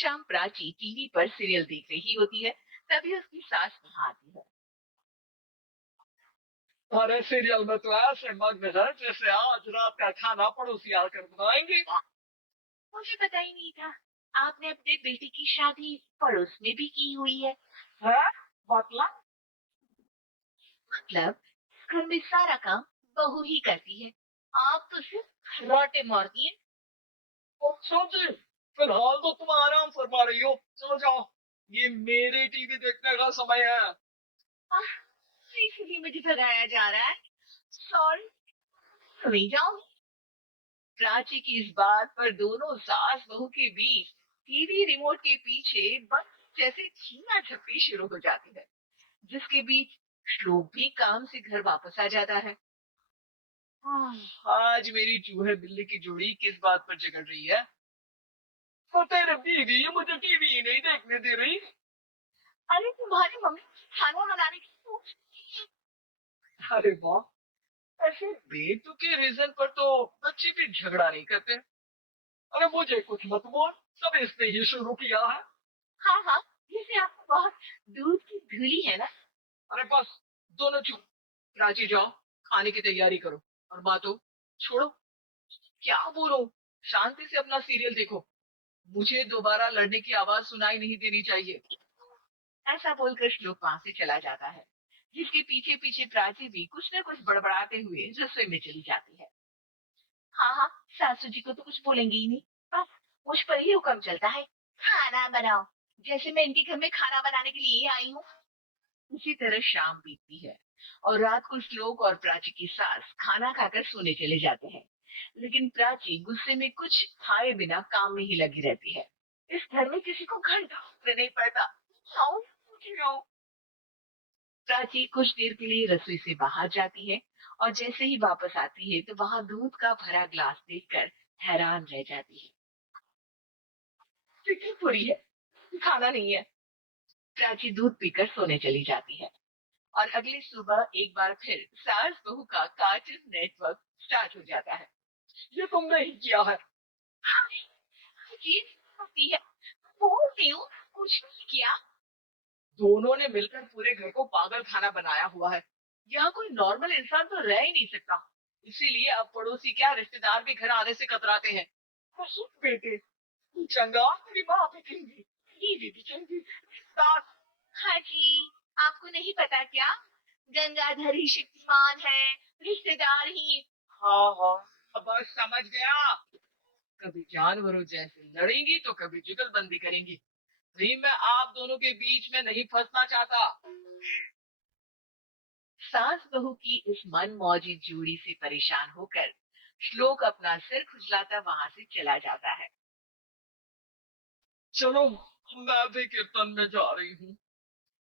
शाम प्राची टीवी पर सीरियल देख रही होती है। तभी उसकी सास वहां आती है। हमारे सीरियल में तो ऐसे मग्न है जैसे आज रात का खाना पड़ोसी आकर बनाएंगे। मुझे पता ही नहीं था आपने अपने बेटे की शादी पड़ोस में भी की हुई है। है मतलब? मतलब घर में सारा काम बहू ही करती है। आप तो सिर्फ रोटे मारती हैं। अच्छा जी, फिलहाल तो तुम आराम फरमा रही हो, चलो जाओ। ये मेरे टीवी देखने का समय है। आह, इसलिए मुझे भगाया जा रहा है। सॉरी। नहीं जाऊंगी। प्राची की इस बात पर दोनों सास बहू के बीच टीवी रिमोट के पीछे बस जैसे छीना झपटी शुरू हो जाती है, जिसके बीच श्लोक भी काम से घर वापस आ जाता है। आज मेरी चूहे बिल्ली की जोड़ी किस बात पर झगड़ रही है? तो तेरे बीवी मुझे टीवी नहीं देखने दे रही। अरे तुम्हारी मम्मी खाना बनाने की सोच रही है। अरे वाह, ऐसे बेतुके रीजन पर तो बच्चे भी झगड़ा नहीं करते। अरे मुझे कुछ मत बोल, सब इसने ही शुरू किया है। हाँ हाँ, जैसे आपको बहुत दूध की धुली है ना। अरे बस, दोनों चुप। प्राची जाओ, खाने की तैयारी करो। और बातों छोड़ो, क्या बोलो, शांति से अपना सीरियल देखो। मुझे दोबारा लड़ने की आवाज सुनाई नहीं देनी चाहिए। ऐसा बोलकर श्लोक वहां से चला जाता है, जिसके पीछे पीछे प्राची भी कुछ न कुछ बड़बड़ाते हुए रसोई में चली जाती है। हाँ हाँ, सासू जी को तो कुछ बोलेंगे ही नहीं। बस मुझ पर ही हुक्म चलता है, खाना बनाओ, जैसे मैं इनके घर में खाना बनाने के लिए आई हूँ। उसी तरह शाम बीतती है और रात को श्लोक और प्राची की सास खाना खाकर सोने चले जाते हैं। लेकिन प्राची गुस्से में कुछ खाए बिना काम में ही लगी रहती है। इस घर में किसी को घंटा नहीं पड़ता। खाओ, खाओ। प्राची कुछ देर के लिए रसोई से बाहर जाती है और जैसे ही वापस आती है तो वहां दूध का भरा ग्लास देखकर हैरान रह जाती है। चिट्ठी पूरी है, खाना नहीं है। प्राची दूध पीकर सोने चली जाती है और अगली सुबह एक बार फिर सास बहू का कार्टून नेटवर्क स्टार्ट हो जाता है। ये तुमने ही किया है। अजीब होती है, बोलती हूँ कुछ नहीं किया। दोनों ने मिलकर पूरे घर को पागल खाना बनाया हुआ है। यहाँ कोई नॉर्मल इंसान तो रह ही नहीं सकता। इसीलिए अब पड़ोसी क्या रिश्तेदार भी घर आने से कतराते हैं। बेटे, चंगा तेरी माँ भी चंगी, बीवी भी चंगी, रिश्तेदार। हाँ जी, आपको नहीं पता क्या, गंगाधर ही शक्तिमान है, रिश्तेदार ही। हाँ हाँ, अब बस समझ गया। कभी जानवरों जैसे लड़ेंगी तो कभी जुगलबंदी करेंगी। नहीं, मैं आप दोनों के बीच में नहीं फंसना चाहता। सास बहू की इस मन मौजी जोड़ी से परेशान होकर श्लोक अपना सिर खुजलाता वहां से चला जाता है। चलो, मैं भी कीर्तन में जा रही हूँ।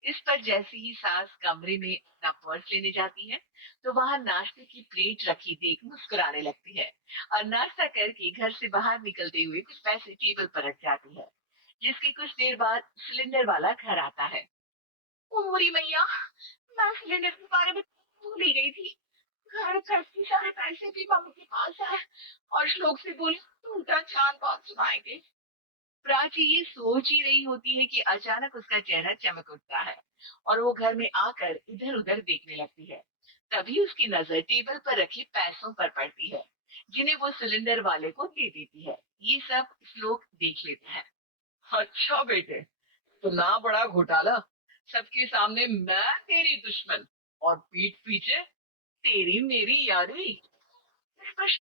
इस पर जैसे ही सास कमरे में अपना पर्स लेने जाती है तो वहां नाश्ते की प्लेट रखी देख मुस्कुराने लगती है और नाश्ता करके घर से बाहर निकलते हुए कुछ पैसे टेबल पर रख जाती है, जिसके कुछ देर बाद सिलेंडर वाला घर आता है। ओ मोरी मैया, मैं सिलेंडर के बारे में भूल ही गई थी। घर खर्च के सारे पैसे भी मम्मी के पास है और श्लोक से बोली तो उल्टा चांद बात सुनाएंगे। प्राची ये सोच ही रही होती है कि अचानक उसका चेहरा चमक उठता है और वो घर में आकर इधर उधर देखने लगती है। तभी उसकी नजर टेबल पर रखे पैसों पर पड़ती है, जिन्हें वो सिलेंडर वाले को दे देती है। ये सब श्लोक देख लेता है। अच्छा बेटे, तो ना बड़ा घोटाला। सबके सामने मैं तेरी दुश्मन और पीठ पीछे तेरी मेरी यारी। इस पर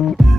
है।